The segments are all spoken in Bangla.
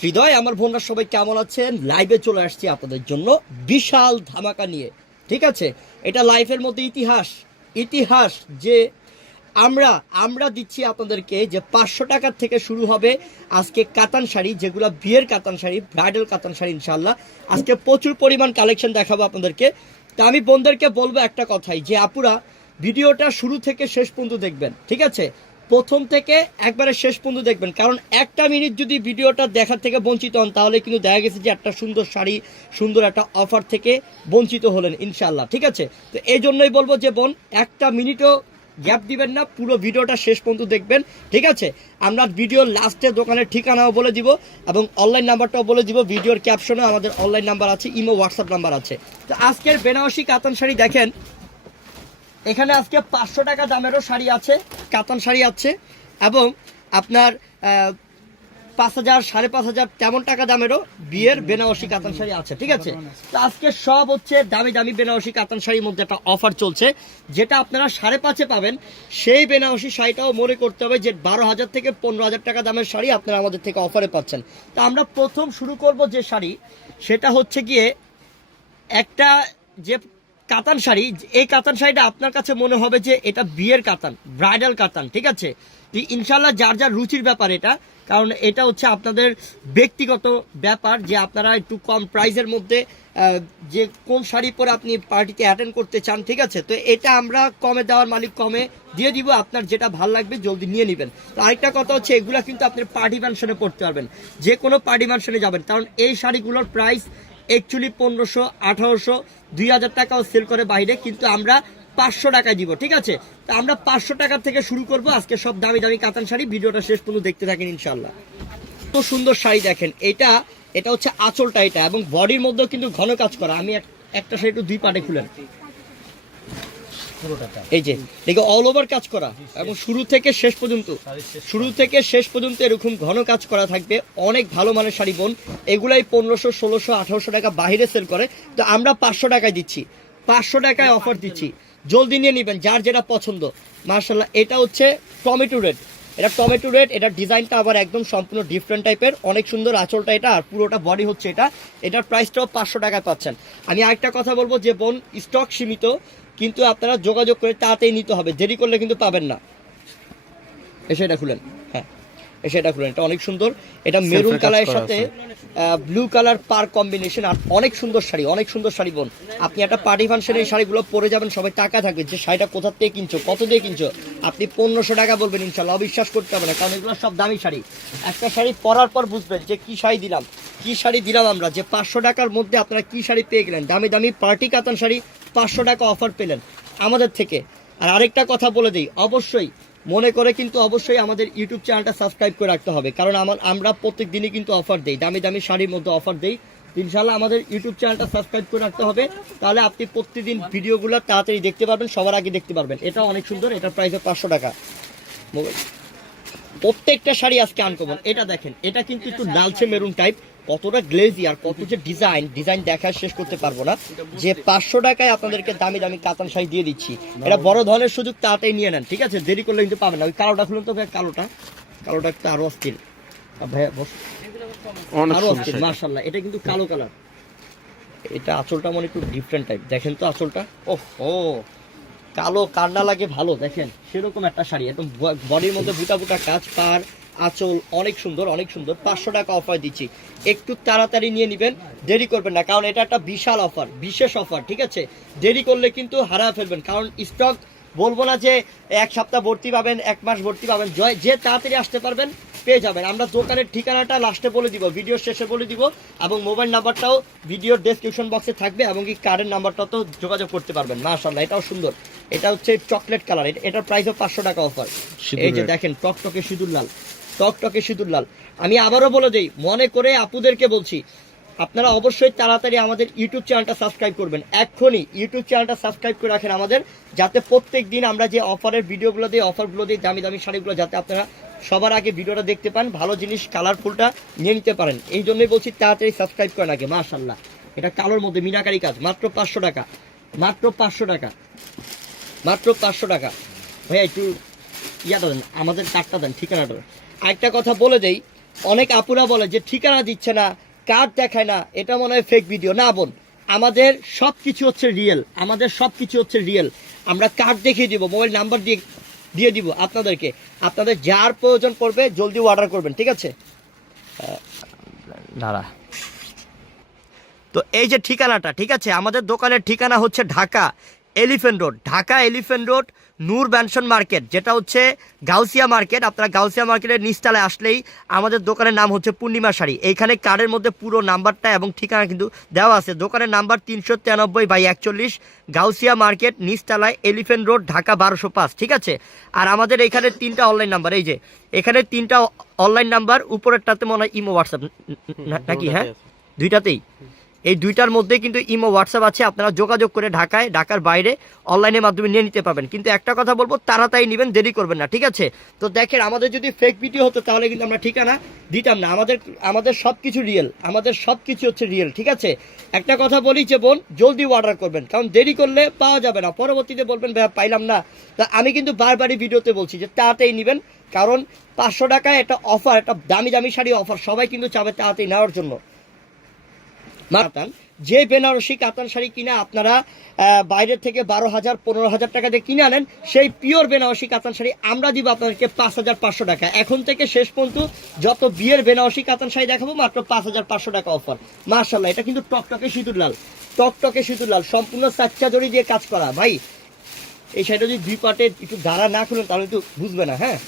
হৃদয় আমার বোনরা সবাই কেমন আছেন? লাইভে চলে আসছি আপনাদের জন্য বিশাল ধামাকা নিয়ে। ঠিক আছে, এটা লাইফের মধ্যে ইতিহাস যে আমরা আমরা দিচ্ছি আপনাদেরকে যে 500 টাকার থেকে শুরু হবে আজকে কাতান শাড়ি, যেগুলো বিয়ের কাতান শাড়ি, ব্রাইডাল কাতান শাড়ি। ইনশাল্লাহ আজকে প্রচুর পরিমাণ কালেকশন দেখাবো আপনাদেরকে। তা আমি বোনদেরকে বলবো একটা কথাই, যে আপুরা ভিডিওটা শুরু থেকে শেষ পর্যন্ত দেখবেন। ঠিক আছে, প্রথম থেকে একবারে শেষ পর্যন্ত দেখবেন, কারণ একটা মিনিট যদি ভিডিওটা দেখার থেকে বঞ্চিত হন তাহলে কিন্তু দেখা গেছে যে একটা সুন্দর শাড়ি, সুন্দর একটা অফার থেকে বঞ্চিত হলেন ইনশাল্লাহ। ঠিক আছে, তো এই জন্যই বলবো যে বোন, একটা মিনিটও গ্যাপ দিবেন না, পুরো ভিডিওটা শেষ পর্যন্ত দেখবেন। ঠিক আছে, আমরা ভিডিওর লাস্টে দোকানের ঠিকানাও বলে দিব এবং অনলাইন নাম্বারটাও বলে দিব। ভিডিওর ক্যাপশনে আমাদের অনলাইন নাম্বার আছে, ইমো হোয়াটসঅ্যাপ নাম্বার আছে। তো আজকের বেনারসি কাতান শাড়ি দেখেন, এখানে আজকে 500 টাকা দামেরও শাড়ি আছে, কাতান শাড়ি আছে, এবং আপনার 5000 5,500 তেমন টাকা দামেরও বিয়ের বেনারসি কাতান শাড়ি আছে। ঠিক আছে, তো আজকে সব হচ্ছে দামি দামি বেনারসি কাতান শাড়ির মধ্যে একটা অফার চলছে, যেটা আপনারা 5,500 পাবেন। সেই বেনারসি শাড়িটাও মনে করতে হবে যে 12,000 থেকে 15,000 টাকা দামের শাড়ি আপনারা আমাদের থেকে অফারে পাচ্ছেন। তো আমরা প্রথম শুরু করব যে শাড়ি, সেটা হচ্ছে গিয়ে একটা যে কাতান শাড়ি। এই কাতান শাড়িটা আপনার কাছে মনে হবে যে এটা বিয়ের কাতান, ব্রাইডাল কাতান। ঠিক আছে, ইনশাল্লাহ যার যার রুচির ব্যাপার এটা, কারণ এটা হচ্ছে আপনাদের ব্যক্তিগত ব্যাপার যে আপনারা একটু কম প্রাইসের মধ্যে যে কোন শাড়ি পরে আপনি পার্টিতে অ্যাটেন্ড করতে চান। ঠিক আছে, তো এটা আমরা কমে দেওয়ার মালিক, কমে দিয়ে দিব, আপনার যেটা ভালো লাগবে জলদি নিয়ে নেবেন। তো আরেকটা কথা হচ্ছে, এগুলা কিন্তু আপনি পার্টি ম্যানশনে পড়তে পারবেন, যে কোনো পার্টি ম্যানশনে যাবেন, কারণ এই শাড়িগুলোর প্রাইস অ্যাকচুয়ালি 1500, 1800, 2000 টাকাও সেল করে বাইরে, কিন্তু আমরা 500 টাকায় দিব। ঠিক আছে, তো আমরা 500 টাকা থেকে শুরু করব আজকে সব দামি দামি কাতান শাড়ি। ভিডিওটা শেষ পর্যন্ত দেখতে থাকেন ইনশাল্লাহ। তো সুন্দর শাড়ি দেখেন, এটা হচ্ছে আঁচলটা, এটা এবং বডির মধ্যেও কিন্তু ঘন কাজ করা। আমি একটা শাড়ি একটু দুই পাটে খুলেন, এই যে দেখো অল ওভার কাজ করা, এবং শুরু থেকে শেষ পর্যন্ত এরকম ঘন কাজ করা থাকবে। অনেক ভালো মানের শাড়ি বোন, এগুলাই 1500, 1600, 1800 টাকা বাইরে সেল করে, তো আমরা 500 টাকায় দিচ্ছি, 500 টাকায় অফার দিচ্ছি। জলদি নিয়ে নেবেন যার যেটা পছন্দ। মার্শাল্লাহ, এটা হচ্ছে টমেটো রেড, এটার ডিজাইনটা আবার একদম সম্পূর্ণ ডিফারেন্ট টাইপের, অনেক সুন্দর আঁচলটা এটা, আর পুরোটা বডি হচ্ছে এটা। এটার প্রাইসটাও 500 টাকায় পাচ্ছেন। আমি আরেকটা কথা বলবো যে বোন, স্টক সীমিত, কিন্তু আপনারা যোগাযোগ করে তাড়াতাড়ি নিতে হবে, দেরি করলে কিন্তু পাবেন না। এসে এটা খুলেন, হ্যাঁ এসে এটা খুলেন, এটা অনেক সুন্দর। এটা মেরুন কালারের সাথে ব্লু কালার পার কম্বিনেশন, আর অনেক সুন্দর শাড়ি বোন। আপনি একটা পার্টি ফাংশনে এই শাড়িগুলো পরে যাবেন, সবাই টাকা থাকবে যে শাড়িটা কোথা থেকে কিনছো, কত দিয়ে কিনছো। আপনি 1500 টাকা বলবেন, ইনশাল্লাহ অবিশ্বাস করতে হবে না, কারণ এগুলো সব দামি শাড়ি। একটা শাড়ি পরার পর বুঝবেন যে কি শাড়ি দিলাম আমরা, যে 500 টাকার মধ্যে আপনারা কি শাড়ি পেয়ে গেলেন। দামি দামি পার্টি কাতান শাড়ি 500 টাকা অফার পেলেন আমাদের থেকে। আর আরেকটা কথা বলে দিই, অবশ্যই মনে করে কিন্তু অবশ্যই আমাদের ইউটিউব চ্যানেলটা সাবস্ক্রাইব করে রাখতে হবে, কারণ আমরা প্রত্যেক দিনই কিন্তু অফার দেই, দামি দামি শাড়ির মধ্যে অফার দেই। ইনশাল্লাহ আমাদের ইউটিউব চ্যানেলটা সাবস্ক্রাইব করে রাখতে হবে, তাহলে আপনি প্রতিদিন ভিডিওগুলো তাড়াতাড়ি দেখতে পারবেন, সবার আগে দেখতে পারবেন। এটা অনেক সুন্দর, এটার প্রাইস 500 টাকা। প্রত্যেকটা শাড়ি আজকে আনকমন। এটা দেখেন, এটা কিন্তু একটু লালচে মেরুন টাইপ, কতটা গ্লেজি আর কত যে ডিজাইন দেখা শেষ করতে পারবো না। যে 500 টাকায় আপনাদেরকে দামি দামি কাতান শাড়ি দিয়ে দিচ্ছি, এটা বড় ধরনের সুযোগ, তাড়াতাড়ি নিয়ে নেন। ঠিক আছে, দেরি করলে কিন্তু পাবেন না। ওই কালোটা খুলুন তো ভাই, কালোটা একটা আরো অস্থির ভাইয়া, আরো অস্থির মাশাআল্লাহ। এটা কিন্তু কালো কালার, এটা আঁচলটা মানে একটু ডিফারেন্ট টাইপ, দেখেন তো আঁচলটা, ও কালো কান্না লাগে ভালো, দেখেন সেরকম একটা শাড়ি, একদম বডির মধ্যে বুটা বুটা কাজ, পার আঁচল অনেক সুন্দর। 500 টাকা অফার দিচ্ছি, একটু তাড়াতাড়ি নিয়ে নেবেন, দেরি করবেন না, কারণ এটা একটা বিশাল অফার, বিশেষ অফার। ঠিক আছে, দেরি করলে কিন্তু হারা ফেলবেন, কারণ স্টক বলবো না যে এক সপ্তাহ ভর্তি পাবেন, এক মাস ভর্তি পাবেন, যে তাড়াতাড়ি আসতে পারবেন পেয়ে যাবেন। আমরা দোকানের ঠিকানাটা লাস্টে বলে দিব, ভিডিও শেষে বলে দিব, এবং মোবাইল নাম্বারটাও ভিডিওর ডেসক্রিপশন বক্সে থাকবে, এবং কি কার্ডের নাম্বারটাও তো যোগাযোগ করতে পারবেন। মাশাআল্লাহ, এটাও সুন্দর, এটা হচ্ছে চকলেট কালার, এটার প্রাইসও 500 টাকা অফার। এই যে দেখেন টকটকে সিঁদুর লাল। আমি আবারও বলে দিই, মনে করে আপুদেরকে বলছি, আপনারা অবশ্যই তাড়াতাড়ি আমাদের ইউটিউব চ্যানেলটা সাবস্ক্রাইব করবেন, এক্ষুনি ইউটিউব চ্যানেলটা সাবস্ক্রাইব করে রাখেন আমাদের, যাতে প্রত্যেক দিন আমরা যে অফারগুলো দিই দামি দামি শাড়িগুলো, যাতে আপনারা সবার আগে ভিডিওটা দেখতে পান, ভালো জিনিস কালারফুলটা নিয়ে নিতে পারেন। এই জন্যই বলছি তাড়াতাড়ি সাবস্ক্রাইব করেন আগে। মাশাআল্লাহ, এটা কালোর মধ্যে মিনাকারি কাজ, মাত্র 500 টাকা, মাত্র 500 টাকা। ভাইয়া একটু ইয়াটা দেন, আমাদের কার্ডটা দেন, ঠিকানাটা। আরেকটা কথা বলে দেই, অনেক আপুরা বলে যে ঠিকানা দিচ্ছে না, কার্ড দেখায় না, এটা মনে হয় ফেক ভিডিও। না বোন, আমাদের সব কিছু হচ্ছে রিয়েল, আমাদের সব কিছু হচ্ছে রিয়েল। আমরা কার্ড দেখিয়ে দিব, মোবাইল নাম্বার দিয়ে দিব আপনাদেরকে। আপনাদের যার প্রয়োজন পড়বে জলদি অর্ডার করবেন, ঠিক আছে? দাঁড়া, তো এই যে ঠিকানাটা, ঠিক আছে, আমাদের দোকানের ঠিকানা হচ্ছে Dhaka Elephant Road, Dhaka Elephant Road, Noor Mansion Market, যেটা হচ্ছে গাউসিয়া মার্কেট। আপনারা গাউসিয়া মার্কেটের নিচতলায় আসলেই আমাদের দোকানের নাম হচ্ছে পূর্ণিমা শাড়ি। এইখানে কার্ডের মধ্যে পুরো নাম্বারটা এবং ঠিকানা কিন্তু দেওয়া আছে। দোকানের নাম্বার 393/41, গাউসিয়া মার্কেট, নিচতলায়, এলিফ্যান্ট রোড, ঢাকা 1205, ঠিক আছে? আর আমাদের এইখানে 3টা অনলাইন নাম্বার, এই যে এখানে 3টা অনলাইন নাম্বার, উপরেরটাতে মনে হয় ইমো হোয়াটসঅ্যাপ নাকি? হ্যাঁ, দুইটাতেই। এই দুইটার মধ্যে কিন্তু ইমো হোয়াটসঅ্যাপ আছে, আপনারা যোগাযোগ করে ঢাকার বাইরে অনলাইনের মাধ্যমে নিয়ে নিতে পারবেন। কিন্তু একটা কথা বলবো, তাড়াতাড়ি নেবেন, দেরি করবেন না, ঠিক আছে? তো দেখেন, আমাদের যদি ফেক ভিডিও হতো তাহলে কিন্তু আমরা ঠিকানা দিতাম না। আমাদের সব কিছু রিয়েল, আমাদের সব কিছু হচ্ছে রিয়েল, ঠিক আছে? একটা কথা বলি যে বোন, জলদি অর্ডার করবেন, কারণ দেরি করলে পাওয়া যাবে না, পরবর্তীতে বলবেন ভাইয়া পাইলাম না। তা আমি কিন্তু বারবারই ভিডিওতে বলছি যে তাড়াতাড়ি নেবেন, কারণ 500 টাকায় একটা অফার, একটা দামি দামি শাড়ি অফার, সবাই কিন্তু চাবে তাড়াতাড়ি নেওয়ার জন্য। যে বেনারসি কাতান শাড়ি কিনা আপনারা বাইরে থেকে 12,000 15,000 টাকা দিয়ে কিনে আনেন, সেই পিওর বেনারসি কাতান শাড়ি আমরা দিব আপনাদেরকে 5,500 টাকা। এখন থেকে শেষ পর্যন্ত যত বিয়ের বেনারসি কাতান শাড়ি দেখাবো মাত্র 5,500 টাকা অফার। মাশাআল্লাহ, এটা কিন্তু টকটকে সিঁদুর লাল, টকটকে সিঁদুর লাল, সম্পূর্ণ সাচ্চা জড়ি দিয়ে কাজ করা। ভাই এই শাড়িটা যদি দুই পাটে একটু দাঁড়া না খুলেন তাহলে একটু বুঝবে না। হ্যাঁ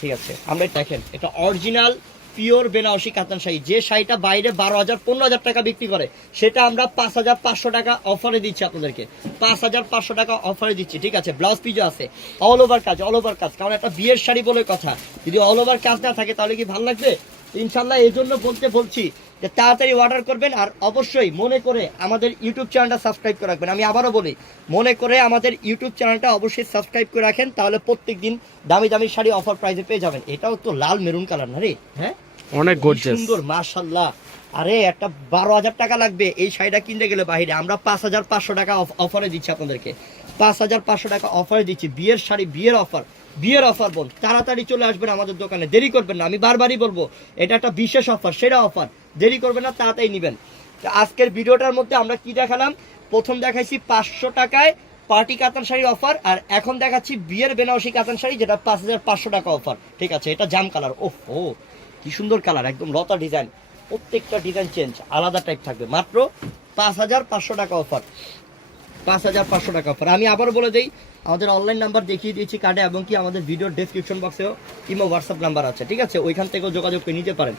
ঠিক আছে, আমরা দেখেন, এটা অরিজিনাল পিওর বেনারসি কাতান শাড়ি। যে শাড়িটা বাইরে 12,000 15,000 টাকা বিক্রি করে, সেটা আমরা 5,500 টাকা অফারে দিচ্ছি আপনাদেরকে, 5,500 টাকা অফারে দিচ্ছি, ঠিক আছে? ব্লাউজ পিজও আছে, অল ওভার কাজ, অল ওভার কাজ। কারণ একটা বিয়ের শাড়ি বলে কথা, যদি অল ওভার কাজ না থাকে তাহলে কি ভালো লাগবে? ইনশাল্লাহ এই জন্য বলছি যে তাড়াতাড়ি অর্ডার করবেন। আর অবশ্যই মনে করে আমাদের ইউটিউব চ্যানেলটা সাবস্ক্রাইব করে রাখবেন। আমি আবারও বলি, মনে করে আমাদের ইউটিউব চ্যানেলটা অবশ্যই সাবস্ক্রাইব করে রাখেন, তাহলে প্রত্যেক দিন দামি দামি শাড়ি অফার প্রাইসে পেয়ে যাবেন। এটাও তো লাল মেরুন কালার না রে? হ্যাঁ, অনেক সুন্দর, মাশাআল্লাহ। আরে একটা 12,000 টাকা লাগবে এই শাড়িটা কিনতে গেলে বাইরে, আমরা 5,500 টাকা অফারে দিচ্ছি আপনাদেরকে, 5,500 টাকা অফারে দিচ্ছি। বিয়ের শাড়ি, বিয়ের অফার, বিয়ের অফার বোন, তাড়াতাড়ি চলে আসবেন আমাদের দোকানে, দেরি করবেন না। আমি বারবারই বলবো, এটা একটা বিশেষ অফার, সেরা অফার, দেরি করবেন না, তাড়াতাড়ি নেবেন। আজকের ভিডিওটার মধ্যে আমরা কি দেখালাম? প্রথম দেখাইছি 500 টাকায় পার্টি কাতান শাড়ি অফার, আর এখন দেখাচ্ছি বিয়ের বেনারসি কাতান শাড়ি, যেটা 5,500 টাকা অফার, ঠিক আছে? এটা জাম কালার, ও কি সুন্দর কালার, একদম লতা ডিজাইন, প্রত্যেকটা ডিজাইন চেঞ্জ, আলাদা টাইপ থাকবে, মাত্র 5,500 টাকা অফার, 5,500 টাকা অফার। আমি আবার বলে দিই, আমাদের অনলাইন নাম্বার দেখিয়ে দিয়েছি কার্ডে, এবং কি আমাদের ভিডিওর ডেসক্রিপশন বক্সেও ইমো হোয়াটসঅ্যাপ নাম্বার আছে, ঠিক আছে? ওইখান থেকেও যোগাযোগ করে নিতে পারেন।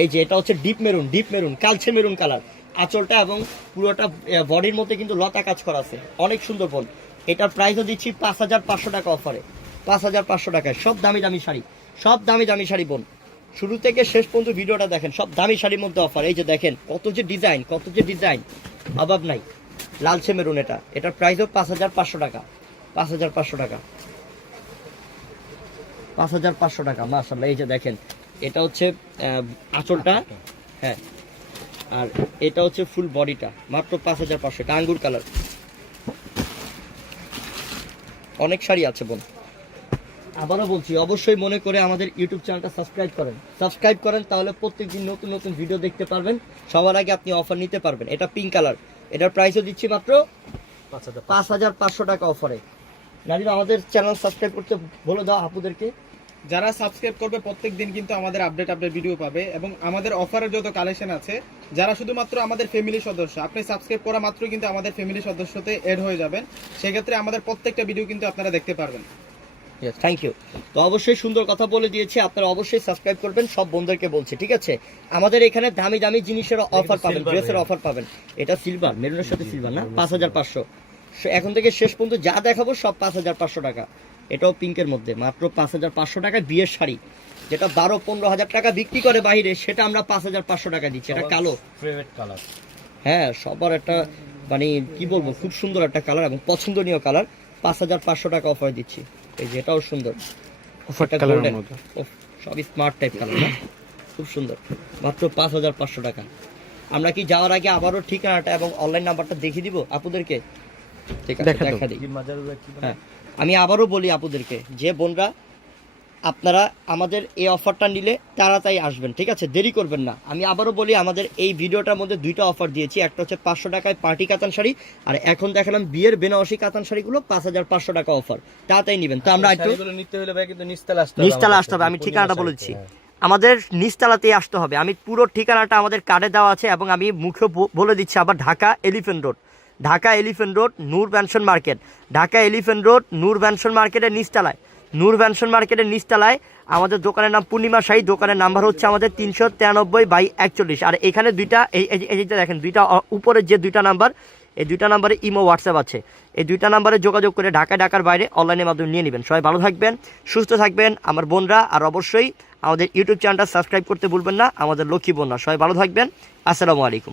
এই যে এটা হচ্ছে ডিপ মেরুন, কালচে মেরুন কালার, আঁচলটা এবং পুরোটা বডির মধ্যে কিন্তু লতা কাজ করা আছে, অনেক সুন্দর বোন। এটার প্রাইসও দিচ্ছি 5,500 টাকা অফারে, 5,500 টাকায়। সব দামি দামি শাড়ি, সব দামি দামি শাড়ি বোন, শুরু থেকে শেষ পর্যন্ত ভিডিওটা দেখেন, সব দামি শাড়ির মধ্যে অফার। এই যে দেখেন কত যে ডিজাইন, কত যে ডিজাইন, অভাব নাই। লালচে মেরুন, এটার প্রাইসও 5,500 টাকা, 5,500 টাকা, 5,500 টাকা। মাশাআল্লাহ, এই যে দেখেন, এটা হচ্ছে আঁচলটা, হ্যাঁ, আর এটা হচ্ছে ফুল বডিটা, মাত্র 5,500। এটা আঙ্গুর কালার, অনেক শাড়ি আছে বোন। আবারও বলছি, অবশ্যই মনে করে আমাদের ইউটিউব চ্যানেলটা সাবস্ক্রাইব করেন, তাহলে প্রত্যেকদিন নতুন নতুন ভিডিও দেখতে পারবেন, সবার আগে আপনি অফার নিতে পারবেন। এটা পিঙ্ক কালার, এটার প্রাইসও দিচ্ছি মাত্র 5,500 টাকা অফারে। নাজিম, আমাদের চ্যানেল সাবস্ক্রাইব করতে বলে দাও আপুদেরকে। যারা সাবস্ক্রাইব করবে প্রত্যেক দিন কিন্তু আমাদের আপডেট ভিডিও পাবে, এবং আমাদের অফারের যত কালেকশন আছে, যারা শুধুমাত্র আমাদের ফ্যামিলি সদস্য, আপনি সাবস্ক্রাইব করা মাত্র কিন্তু আমাদের ফ্যামিলি সদস্যতে এড হয়ে যাবেন, সেক্ষেত্রে আমাদের প্রত্যেকটা ভিডিও কিন্তু আপনারা দেখতে পারবেন। Thank you. তো অবশ্যই সুন্দর কথা বলে দিয়েছি, আপনারা অবশ্যই সাবস্ক্রাইব করবেন, সব বন্ধুদেরকে বলছি, ঠিক আছে? আমাদের এখানে দামি দামি জিনিসের অফার পাবেন, ড্রেসের অফার পাবেন। এটা সিলভার, মেরুনের সাথে সিলভার না, 5,500। এখন থেকে শেষ পর্যন্ত যা দেখাবো সব 5,500 টাকা। এটাও পিঙ্কের মধ্যে, মাত্র 5,500 টাকা বিয়ের শাড়ি, যেটা 12-15,000 টাকা বিক্রি করে বাইরে, সেটা আমরা 5,500 টাকা দিচ্ছি। এটা কালো ফেভারিট কালার, হ্যাঁ, সবার একটা মানে কি বলবো, খুব সুন্দর একটা কালার এবং পছন্দনীয় কালার, 5,500 টাকা অফার দিচ্ছি। এই যে এটাও সুন্দর, সবই স্মার্ট টাইপ কালার, খুব সুন্দর, মাত্র 5,500 টাকা। আমরা কি যাওয়ার আগে আবারও ঠিকানাটা এবং অনলাইন নাম্বারটা দেখিয়ে দিব আপুদেরকে? ঠিক আছে, দেখা দিই। হ্যাঁ, আমি আবারও বলি আপুদেরকে, যে বোনরা আপনারা আমাদের এই অফারটা নিলে তাড়াতাড়ি আসবেন, ঠিক আছে, দেরি করবেন না। আমি আবারও বলি, আমাদের এই ভিডিওটার মধ্যে 2টা অফার দিয়েছি। একটা হচ্ছে 500 টাকায় পার্টি কাতান শাড়ি, আর এখন দেখালাম বিয়ের বেনারসি কাতান শাড়িগুলো 5500 টাকা অফার। তাড়াতাড়ি নেবেন। তো আমরা একটু নিতে হলে ভাই কিন্তু নিচতলা আসতে হবে। আমি ঠিকানাটা বলেছি, আমাদের নিচতলাতেই আসতে হবে। আমি পুরো ঠিকানাটা আমাদের কার্ডে দেওয়া আছে, এবং আমি মুখে বলে দিচ্ছি আবার, Dhaka Elephant Road, Dhaka Elephant Road, Noor Mansion Market, Dhaka Elephant Road, Noor Mansion মার্কেটের নিচতলায়, নূর ম্যানশন মার্কেটের নিচতলায় আমাদের দোকানের নাম পূর্ণিমা শাড়ি। দোকানের নাম্বার হচ্ছে আমাদের 393/41। আর এখানে দুইটা এই যেটা দেখেন, দুইটা উপরের যে 2টা নাম্বার, এই 2টা নাম্বারে ইমো হোয়াটসঅ্যাপ আছে। এই 2টা নাম্বারে যোগাযোগ করে ঢাকার বাইরে অনলাইনের মাধ্যমে নিয়ে নেবেন। সবাই ভালো থাকবেন, সুস্থ থাকবেন আমার বোনরা, আর অবশ্যই আমাদের ইউটিউব চ্যানেলটা সাবস্ক্রাইব করতে ভুলবেন না, আমাদের লক্ষ্মী বোনরা। সবাই ভালো থাকবেন, আসসালামু আলাইকুম।